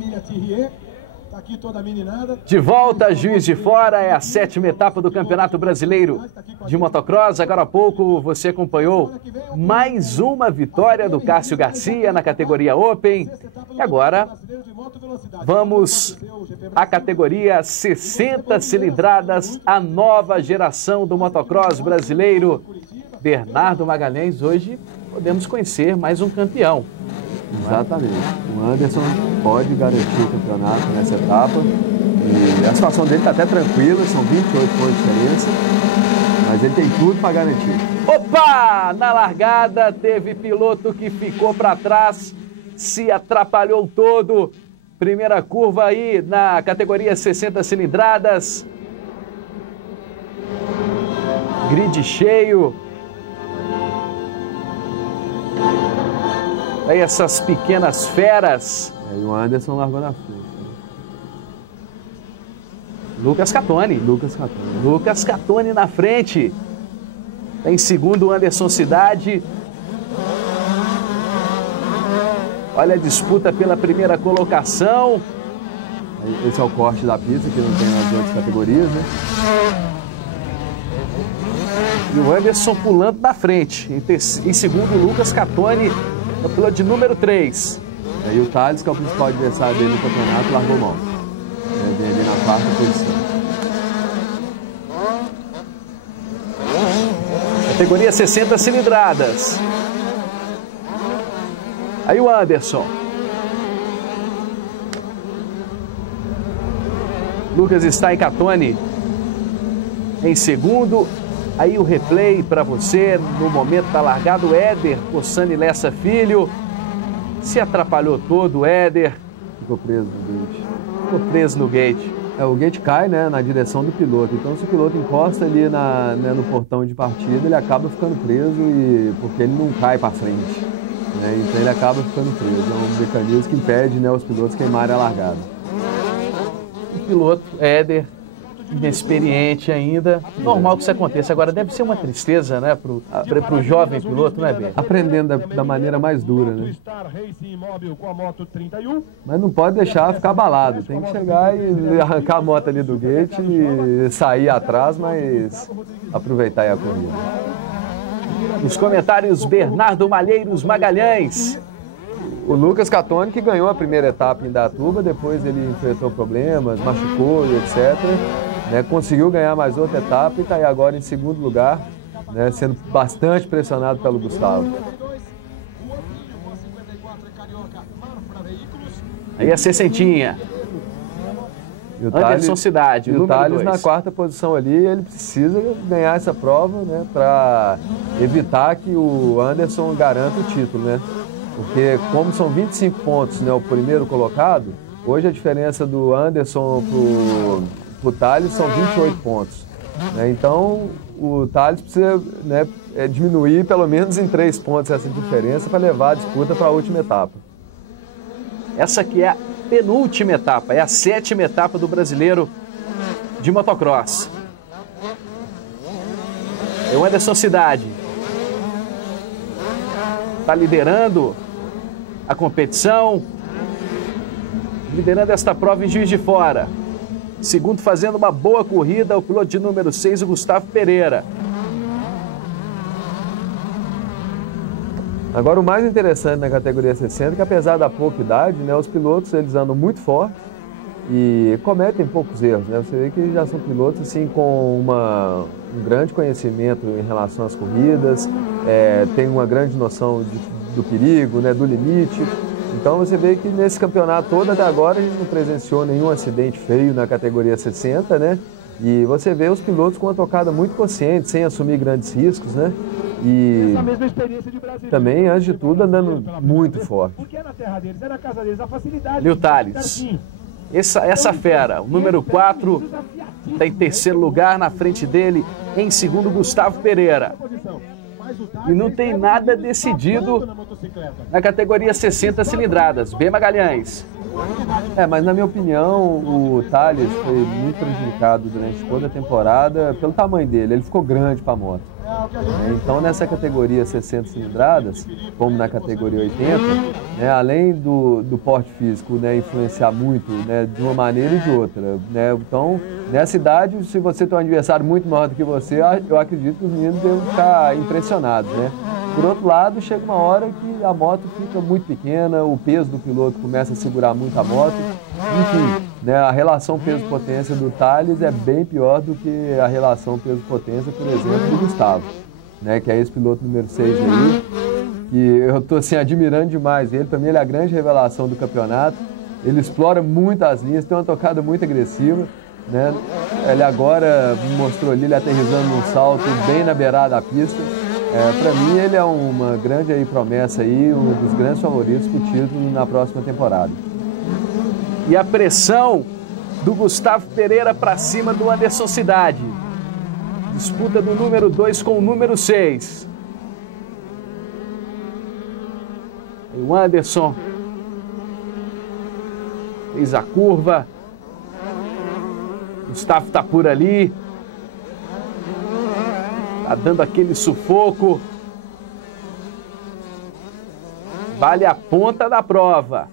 família Thierry. Tá aqui toda a meninada. De volta, Juiz de Fora, é a 7ª etapa do Campeonato Brasileiro de Motocross. Agora há pouco você acompanhou mais uma vitória do Cássio Garcia na categoria Open. E agora vamos à categoria 60 cilindradas, a nova geração do motocross brasileiro. Bernardo Magalhães, hoje podemos conhecer mais um campeão. Exatamente. O Anderson pode garantir o campeonato nessa etapa. E a situação dele está até tranquila, são 28 pontos de diferença. Mas ele tem tudo para garantir. Opa! Na largada teve piloto que ficou para trás, se atrapalhou todo. Primeira curva aí na categoria 60 cilindradas. Grid cheio. Aí essas pequenas feras. E o Anderson largou na frente. Lucas Catoni. Lucas Catoni na frente. Em segundo, o Anderson Cidade. Olha a disputa pela primeira colocação. Esse é o corte da pista, que não tem nas outras categorias, né? E o Anderson pulando na frente. Em segundo, o Lucas Catoni. É o piloto de número 3. E o Thales, que é o principal adversário dele no campeonato, largou mão. Vem ali na quarta posição. Categoria 60 cilindradas. Aí o Anderson. Lucas está em Catoni. Em segundo. Aí o replay para você, no momento da largada, o Éder Cossani Lessa Filho. Se atrapalhou todo o Éder. Ficou preso no gate. Ficou preso no gate. O gate cai, né, na direção do piloto. Então, se o piloto encosta ali no portão de partida, ele acaba ficando preso porque ele não cai para frente. Né? Então, ele acaba ficando preso. É um mecanismo que impede, né, os pilotos queimarem a largada. O piloto, Éder, inexperiente ainda. Normal que isso aconteça. Agora, deve ser uma tristeza, né, pro jovem piloto, né, Ben? Aprendendo da maneira mais dura, né? Mas não pode deixar ficar abalado. Tem que chegar e arrancar a moto ali do gate e sair atrás, mas aproveitar aí a corrida. Nos comentários, Bernardo Malheiros Magalhães. O Lucas Catoni, que ganhou a primeira etapa em Indaiatuba, depois ele enfrentou problemas, machucou e etc. Né, conseguiu ganhar mais outra etapa e está aí agora em segundo lugar, né, sendo bastante pressionado pelo Gustavo. Aí a 60. E o Anderson Cidade, o Thales na quarta posição ali, ele precisa ganhar essa prova, né, para evitar que o Anderson garanta o título, né? Porque como são 25 pontos, né, o primeiro colocado, hoje a diferença do Anderson pro Thales são 28 pontos. Né? Então o Thales precisa, né, diminuir pelo menos em 3 pontos essa diferença para levar a disputa para a última etapa. Essa aqui é a penúltima etapa, é a 7ª etapa do Brasileiro de Motocross. É o Anderson Cidade. Está liderando a competição, liderando esta prova em Juiz de Fora. Segundo, fazendo uma boa corrida, o piloto de número 6, o Gustavo Pereira. Agora, o mais interessante na categoria 60 é que, apesar da pouca idade, né, os pilotos eles andam muito forte e cometem poucos erros. Né? Você vê que já são pilotos assim, com um grande conhecimento em relação às corridas, tem uma grande noção do perigo, né, do limite. Então você vê que nesse campeonato todo até agora a gente não presenciou nenhum acidente feio na categoria 60, né? E você vê os pilotos com uma tocada muito consciente, sem assumir grandes riscos, né? E também, antes de tudo, andando muito forte. E o Thales, essa fera, o número 4, está em terceiro lugar, na frente dele, em segundo, Gustavo Pereira. E não tem nada decidido na categoria 60 cilindradas. B. Magalhães. Mas na minha opinião, o Thales foi muito prejudicado durante toda a temporada pelo tamanho dele. Ele ficou grande para a moto. Então, nessa categoria 60 cilindradas, como na categoria 80, né, além do porte físico, né, influenciar muito, né, de uma maneira e de outra, né? Então, nessa idade, se você tem um adversário muito maior do que você, eu acredito que os meninos devem ficar impressionados, né? Por outro lado, chega uma hora que a moto fica muito pequena, o peso do piloto começa a segurar muito a moto. Enfim, né, a relação peso-potência do Thales é bem pior do que a relação peso-potência, por exemplo, do Gustavo, né, que é esse piloto número 6 aí, que eu estou assim, admirando demais ele. Para mim, ele é a grande revelação do campeonato. Ele explora muito as linhas, tem uma tocada muito agressiva, né? Ele agora mostrou ali, ele aterrissando num salto bem na beirada da pista. Para mim, ele é uma grande aí promessa, aí, um dos grandes favoritos para o título na próxima temporada. E a pressão do Gustavo Pereira para cima do Anderson Cidade. Disputa do número 2 com o número 6. E o Anderson fez a curva. Gustavo está por ali. Tá dando aquele sufoco. Vale a ponta da prova.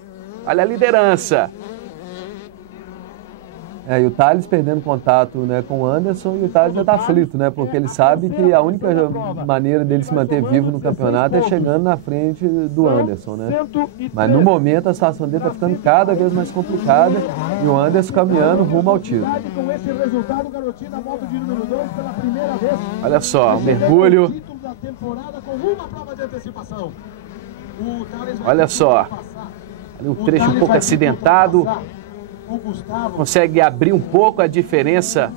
Vale a liderança. E o Thales perdendo contato, né, com o Anderson, e o Thales já está aflito, né, porque ele sabe que a única maneira dele se manter vivo no campeonato é chegando na frente do Anderson, né? Mas no momento a situação dele está ficando cada vez mais complicada e o Anderson caminhando rumo ao título. Olha só, o mergulho. Olha só, o trecho um pouco acidentado. Consegue abrir um pouco a diferença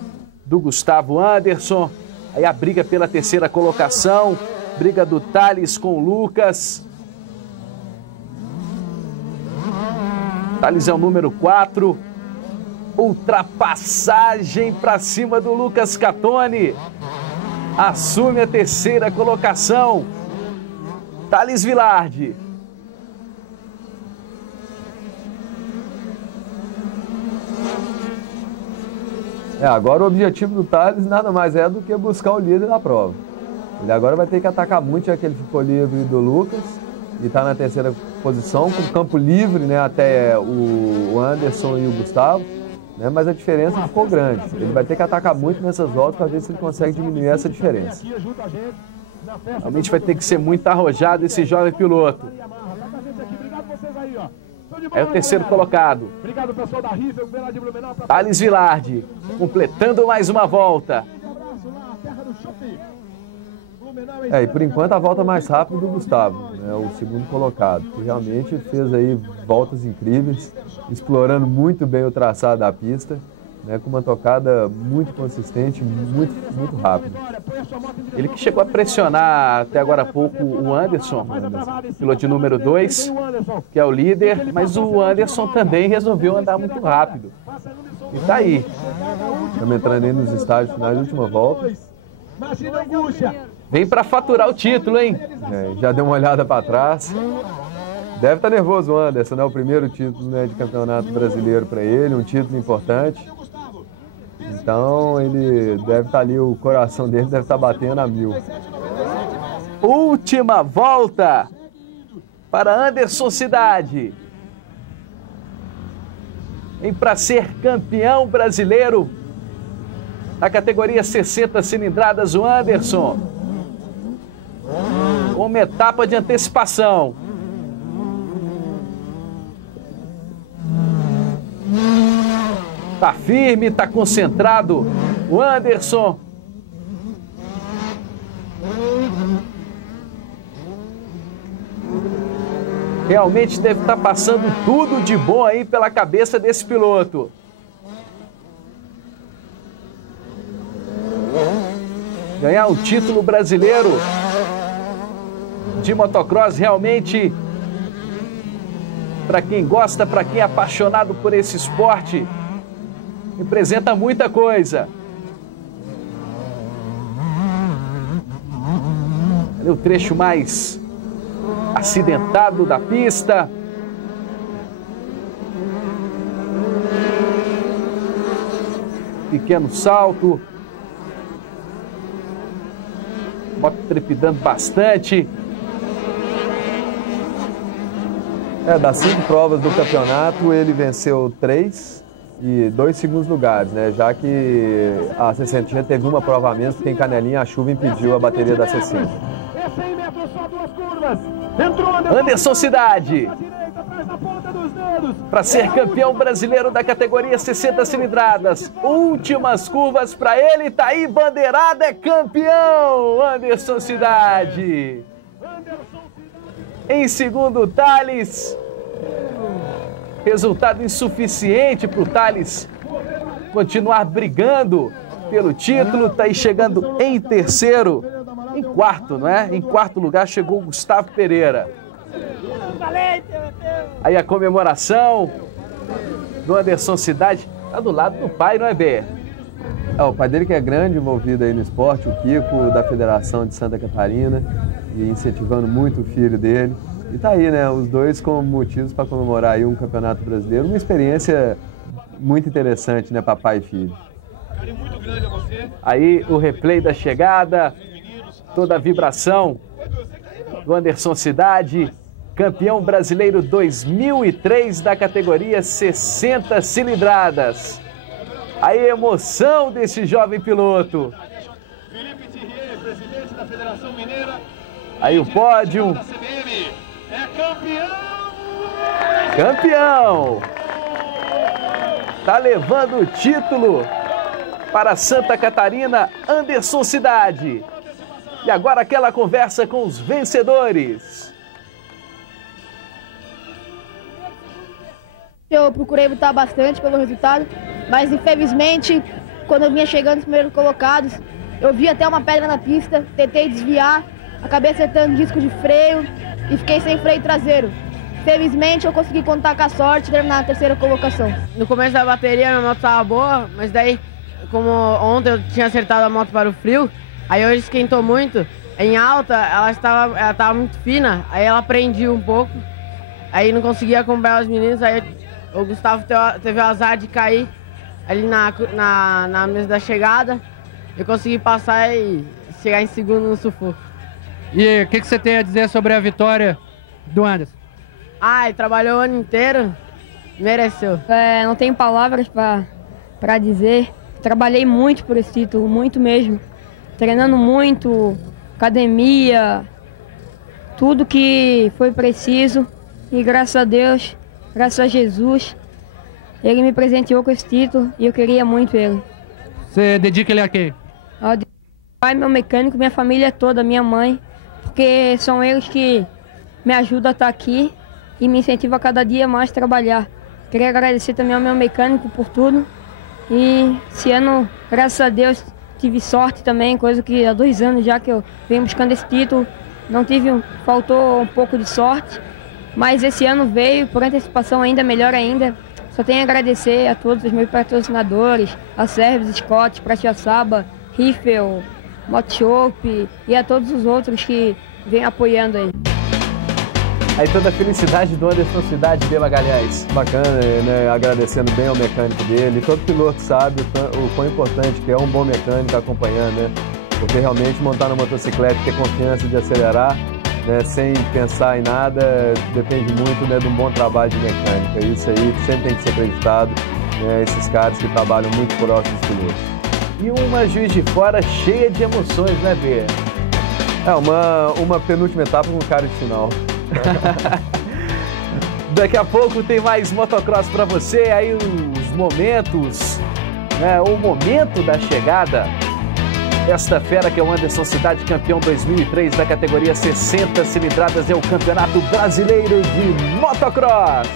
do Gustavo Anderson. Aí a briga pela terceira colocação. Briga do Thales com o Lucas. Thales é o número 4. Ultrapassagem para cima do Lucas Catoni. Assume a terceira colocação. Thales Vilardi. Agora o objetivo do Thales nada mais é do que buscar o líder da prova. Ele agora vai ter que atacar muito, já que ele ficou livre do Lucas e está na terceira posição, com campo livre, né, até o Anderson e o Gustavo, né, mas a diferença ficou grande. Ele vai ter que atacar muito nessas voltas para ver se ele consegue diminuir essa diferença. Realmente vai ter que ser muito arrojado esse jovem piloto. É o terceiro colocado. Thales Vilardi, completando mais uma volta. E por enquanto a volta mais rápida do Gustavo, né, o segundo colocado, que realmente fez aí voltas incríveis, explorando muito bem o traçado da pista, né, com uma tocada muito consistente, muito rápida. Ele que chegou a pressionar até agora há pouco o Anderson, piloto de número 2, que é o líder, mas o Anderson também resolveu andar muito rápido. E tá aí. Estamos entrando aí nos estágios finais da última volta. Vem para faturar o título, hein? Já deu uma olhada para trás. Deve estar nervoso o Anderson, né? O primeiro título, né, de campeonato brasileiro para ele, um título importante. Então ele deve estar ali, o coração dele deve estar batendo a 1000. Última volta para Anderson Cidade. Vem para ser campeão brasileiro na categoria 60 cilindradas o Anderson. Com uma etapa de antecipação. Tá firme, tá concentrado o Anderson. Realmente deve estar passando tudo de bom aí pela cabeça desse piloto. Ganhar um título brasileiro de motocross realmente, para quem gosta, para quem é apaixonado por esse esporte, representa muita coisa. Olha o trecho mais acidentado da pista. Pequeno salto. moto trepidando bastante. Das 5 provas do campeonato, ele venceu 3 e 2 segundos lugares, né? Já que a 60 teve uma prova a menos, porque em Canelinha a chuva impediu a bateria da 60. Anderson Cidade, para ser campeão brasileiro da categoria 60 cilindradas. Últimas curvas para ele, tá aí, bandeirada, é campeão, Anderson Cidade. Em segundo, Thales. Resultado insuficiente para o Thales continuar brigando pelo título. Tá aí chegando em terceiro. Em quarto, não é? Em quarto lugar chegou o Gustavo Pereira. Aí a comemoração do Anderson Cidade. Tá do lado do pai, não é, Bê? O pai dele que é grande envolvido aí no esporte, o Kiko, da Federação de Santa Catarina, e incentivando muito o filho dele. E tá aí, né, os dois como motivos para comemorar aí um campeonato brasileiro, uma experiência muito interessante, né, para pai e filho. Aí o replay da chegada, toda a vibração do Anderson Cidade, campeão brasileiro 2003 da categoria 60 cilindradas. A emoção desse jovem piloto. Felipe Thierry, presidente da Federação Mineira. Aí o pódio. É campeão! Campeão! Tá levando o título para Santa Catarina, Anderson Cidade. E agora aquela conversa com os vencedores. Eu procurei lutar bastante pelo resultado, mas infelizmente, quando eu vinha chegando nos primeiros colocados, eu vi até uma pedra na pista, tentei desviar, acabei acertando disco de freio e fiquei sem freio traseiro. Felizmente eu consegui contar com a sorte e terminar na terceira colocação. No começo da bateria minha moto estava boa, mas daí, como ontem eu tinha acertado a moto para o frio, aí hoje esquentou muito. Em alta ela estava muito fina, aí ela prendia um pouco, aí não conseguia acompanhar os meninos, aí o Gustavo teve o azar de cair ali na mesa da chegada. Eu consegui passar e chegar em segundo no sufoco. E o que você tem a dizer sobre a vitória do Anderson? Ele trabalhou o ano inteiro, mereceu. Não tenho palavras para dizer. Trabalhei muito por esse título, muito mesmo. Treinando muito, academia, tudo que foi preciso. E graças a Deus, graças a Jesus, ele me presenteou com esse título e eu queria muito ele. Você dedica ele a quem? Ao pai, meu mecânico, minha família toda, minha mãe, porque são eles que me ajudam a estar aqui e me incentivam a cada dia mais a trabalhar. Queria agradecer também ao meu mecânico por tudo. E esse ano, graças a Deus, tive sorte também, coisa que há 2 anos já que eu venho buscando esse título, faltou um pouco de sorte. Mas esse ano veio, por antecipação ainda melhor ainda. Só tenho a agradecer a todos os meus patrocinadores, a Service, Scott, Prachiaçaba, Riffel, Motoshop e a todos os outros que vêm apoiando aí. Aí toda a felicidade do Anderson Cidade, Bê Magalhães. Bacana, né? Agradecendo bem ao mecânico dele. Todo piloto sabe o quão importante que é um bom mecânico acompanhando, né? Porque realmente montar na motocicleta, ter confiança de acelerar, né, sem pensar em nada, depende muito, né, de um bom trabalho de mecânica. Isso aí sempre tem que ser acreditado, né, esses caras que trabalham muito próximos dos pilotos. E uma Juiz de Fora cheia de emoções, né, Bê? Uma penúltima etapa com cara de final. Daqui a pouco tem mais motocross para você, aí os momentos, né, o momento da chegada. Esta fera que é o Anderson Cidade, campeão 2003 da categoria 60 cilindradas, é o Campeonato Brasileiro de Motocross.